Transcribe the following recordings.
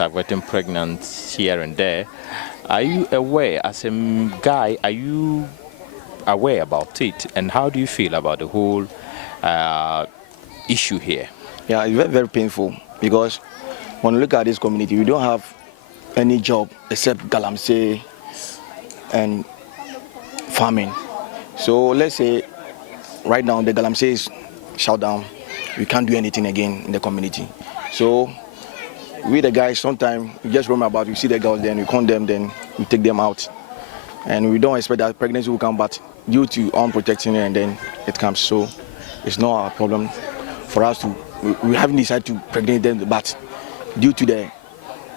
are getting pregnant here and there. Are you aware, as a guy, are you aware about it? And how do you feel about the whole issue here? Yeah, it's very, very painful because when you look at this community, we don't have any job except galamsey and farming. So let's say right now the galamsey is shut down. We can't do anything again in the community. So we the guys, sometimes we just roam about, we see the girls, then we count them, then we take them out. And we don't expect that pregnancy will come, but due to unprotecting it, and then it comes. So it's not a problem for us to, we haven't decided to pregnate them, but due to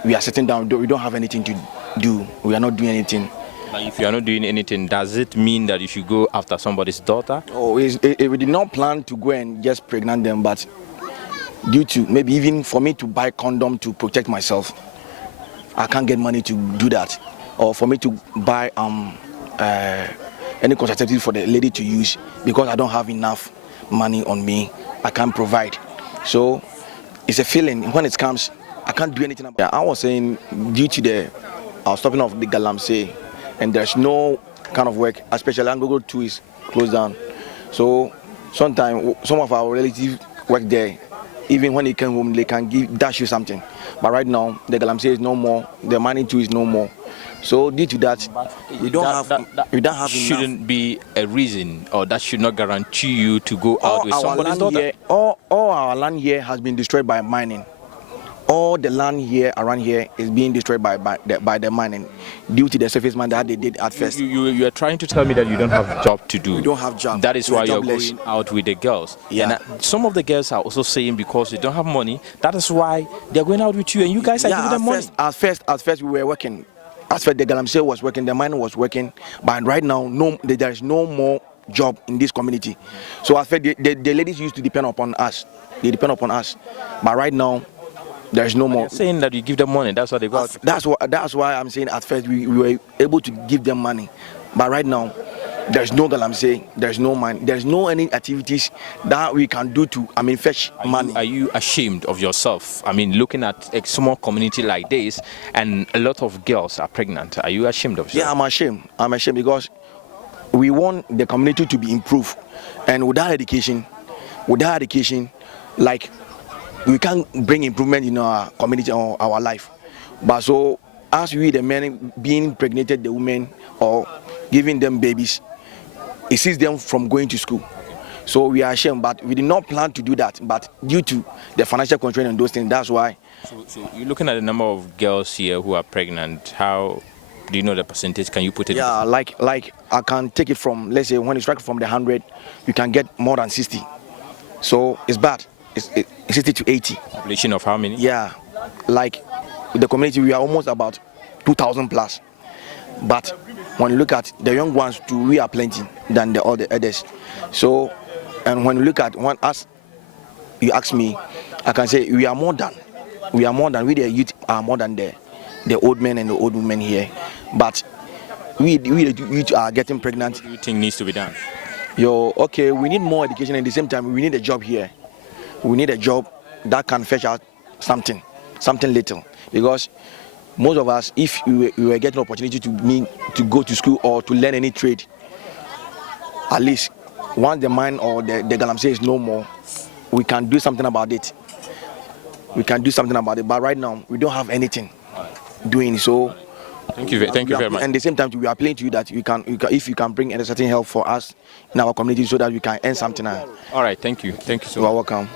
we are sitting down, we don't have anything to do. We are not doing anything. But if you are not doing anything, does it mean that you should go after somebody's daughter? Oh, we did not plan to go and just pregnant them, but due to maybe even for me to buy condom to protect myself, I can't get money to do that. Or for me to buy any contraceptive for the lady to use because I don't have enough money on me, I can't provide. So it's a feeling. When it comes, I can't do anything about it. I was saying due to I was stopping off the galamsey, and there's no kind of work, especially Angogo 2 is closed down. So sometimes some of our relatives work there. Even when they come home, they can dash you something. But right now, the galamsey is no more, the money too is no more. So due to that, we don't have shouldn't enough. Be a reason, or that should not guarantee you to go out with somebody's daughter. All our land here has been destroyed by mining. All the land here around here is being destroyed by the mining due to the surface mine that they did at first. You are trying to tell me that you don't have job to do. We don't have job. That is why you're going out with the girls. Yeah. And some of the girls are also saying because they don't have money, that is why they're going out with you, and you guys are giving them money. At first we were working. As first the galamsey was working, the mine was working, but right now there is no more job in this community. So at first the ladies used to depend upon us. They depend upon us, but right now there is no more. Saying that you give them money, that's what they got. That's why I'm saying at first we were able to give them money, but right now there's no galamsey, there's no mine, there's no any activities that we can do to fetch money. Are you ashamed of yourself? Looking at a small community like this, and a lot of girls are pregnant. Are you ashamed of yourself? Yeah, I'm ashamed. I'm ashamed because we want the community to be improved, and without education, like, we can't bring improvement in our community or our life. But so as we the men being impregnated the women or giving them babies, it sees them from going to school. So we are ashamed, but we did not plan to do that. But due to the financial constraint and those things, that's why. So you're looking at the number of girls here who are pregnant. How do you know the percentage? Can you put it? Yeah, like I can take it from, let's say, when you strike from the 100, you can get more than 60. So it's bad. It's 60 to 80. Population of how many? Yeah, like with the community, we are almost about 2,000 plus. But when you look at the young ones too, we are plenty than the other others. So, and when you look at us, you ask me, I can say we are more than we the youth are more than the old men and the old women here. But we the youth are getting pregnant. What do you think needs to be done? Okay, we need more education, and at the same time we need a job here. We need a job that can fetch out something little, because most of us, if we were getting an opportunity to go to school or to learn any trade, at least once the mine or the galamsey is no more, we can do something about it. But right now we don't have anything doing so. Thank you very much. And at the same time, we are appealing to you that if you can bring a certain help for us in our community so that we can earn something. All right, thank you so much. You are welcome.